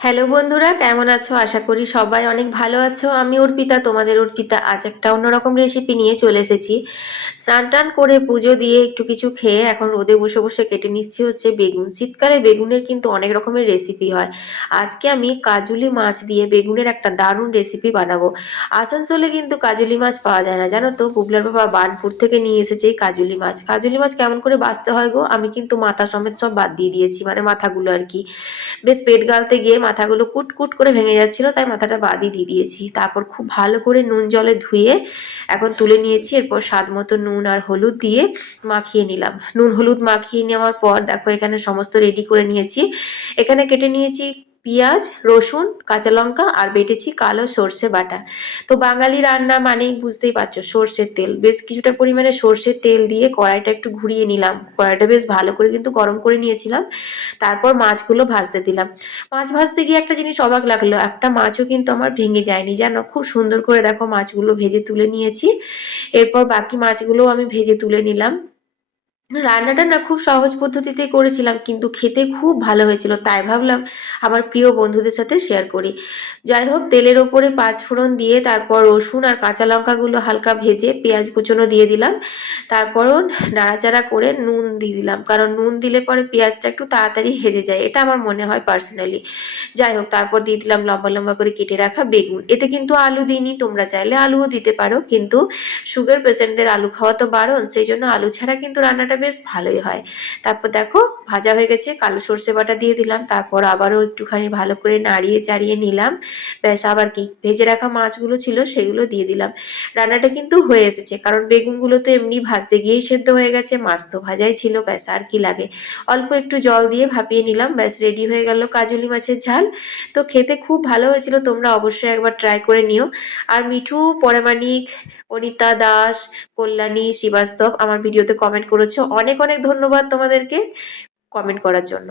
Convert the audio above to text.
Hello বন্ধুরা, কেমন আছো? আশা করি সবাই অনেক ভালো আছো। আমি অর্পিতা, তোমাদের অর্পিতা। আজ একটা অন্যরকম রেসিপি নিয়ে চলে এসেছি। স্নান টান করে পুজো দিয়ে একটু কিছু খেয়ে এখন রোদে বসে বসে কেটে নিচ্ছি হচ্ছে বেগুন। শীতকালে বেগুনের কিন্তু অনেক রকমের রেসিপি হয়। আজকে আমি কাজুলি মাছ দিয়ে বেগুনের একটা দারুণ রেসিপি বানাবো। আসানসোলে কিন্তু কাজুলি মাছ পাওয়া যায় না, জানো তো? বুবলার বাবা বানপুর থেকে নিয়ে এসেছে এই কাজুলি মাছ। কাজুলি মাছ কেমন করে বাঁচতে হয় গো? আমি কিন্তু মাথা সমেত সব বাদ দিয়ে দিয়েছি মানে মাথাগুলো আর কি। বেশ পেট গালতে গিয়ে মাথাগুলো কুট কুট করে ভেঙে যাচ্ছিল, তাই মাথাটা বাদই দিয়ে দিয়েছি। তারপর খুব ভালো করে নুন জলে ধুয়ে এখন তুলে নিয়েছি, এরপর স্বাদ মতো নুন আর হলুদ দিয়ে মাখিয়ে নিলাম। নুন হলুদ মাখিয়ে নেওয়ার পর দেখো এখানে সমস্ত রেডি করে নিয়েছি। এখানে কেটে নিয়েছি পেঁয়াজ, রসুন, কাঁচা লঙ্কা আর বেটেছি কালো সর্ষে বাটা। তো বাঙালি রান্না মানেই বুঝতেই পারছ, সর্ষের তেল। বেশ কিছুটা পরিমাণে সর্ষের তেল দিয়ে কড়াইটা একটু ঘুরিয়ে নিলাম। কড়াইটা বেশ ভালো করে কিন্তু গরম করে নিয়েছিলাম। তারপর মাছগুলো ভাজতে দিলাম। মাছ ভাজতে গিয়ে একটা জিনিস অবাক লাগল, একটা মাছও কিন্তু আমার ভেঙে যায়নি। জানো, খুব সুন্দর করে দেখো মাছগুলো ভেজে তুলে নিয়েছি। এরপর বাকি মাছগুলোও আমি ভেজে তুলে নিলাম। রান্নাটা না খুব সহজ পদ্ধতিতে করেছিলাম, কিন্তু খেতে খুব ভালো হয়েছিল, তাই ভাবলাম আমার প্রিয় বন্ধুদের সাথে শেয়ার করি। যাই হোক, তেলের ওপরে পাঁচ ফোড়ন দিয়ে তারপর রসুন আর কাঁচা লঙ্কাগুলো হালকা ভেজে পেঁয়াজ কুচনো দিয়ে দিলাম। তারপরও নাড়াচাড়া করে নুন দিয়ে দিলাম, কারণ নুন দিলে পরে পেঁয়াজটা একটু তাড়াতাড়ি হেজে যায়, এটা আমার মনে হয় পার্সোনালি যাই হোক, তারপর দিয়ে দিলাম লম্বা লম্বা করে কেটে রাখা বেগুন। এতে কিন্তু আলু দিইনি, তোমরা চাইলে আলুও দিতে পারো, কিন্তু সুগার পেশেন্টদের আলু খাওয়া তো বারণ, সেই জন্য আলু ছাড়া কিন্তু রান্নাটা বেশ ভালোই হয়। তারপর দেখো, ভাজা হয়ে গেছে, কালো সর্ষে বাটা দিয়ে দিলাম, তারপর আবারও একটুখানি ভালো করে নাড়িয়ে চাড়িয়ে নিলাম। ব্যাস, আবার কি, ভেজে রাখা মাছগুলো ছিল, সেগুলো দিয়ে দিলাম। রান্নাটা কিন্তু হয়ে এসেছে, কারণ বেগুনগুলো তো এমনি ভাজতে গিয়েই সেদ্ধ হয়ে গেছে, মাছ তো ভাজাই ছিল, ব্যাস, আর কি লাগে। অল্প একটু জল দিয়ে ভাপিয়ে নিলাম, ব্যাস রেডি হয়ে গেল কাজুলি মাছের ঝাল। তো খেতে খুব ভালো হয়েছিল, তোমরা অবশ্যই একবার ট্রাই করে নিও। আর মিঠু, পরেমানিক, অনিতা দাস, কল্যাণী, শ্রীবাস্তব, আমার ভিডিওতে কমেন্ট করেছ অনেক অনেক ধন্যবাদ তোমাদেরকে কমেন্ট করার জন্য।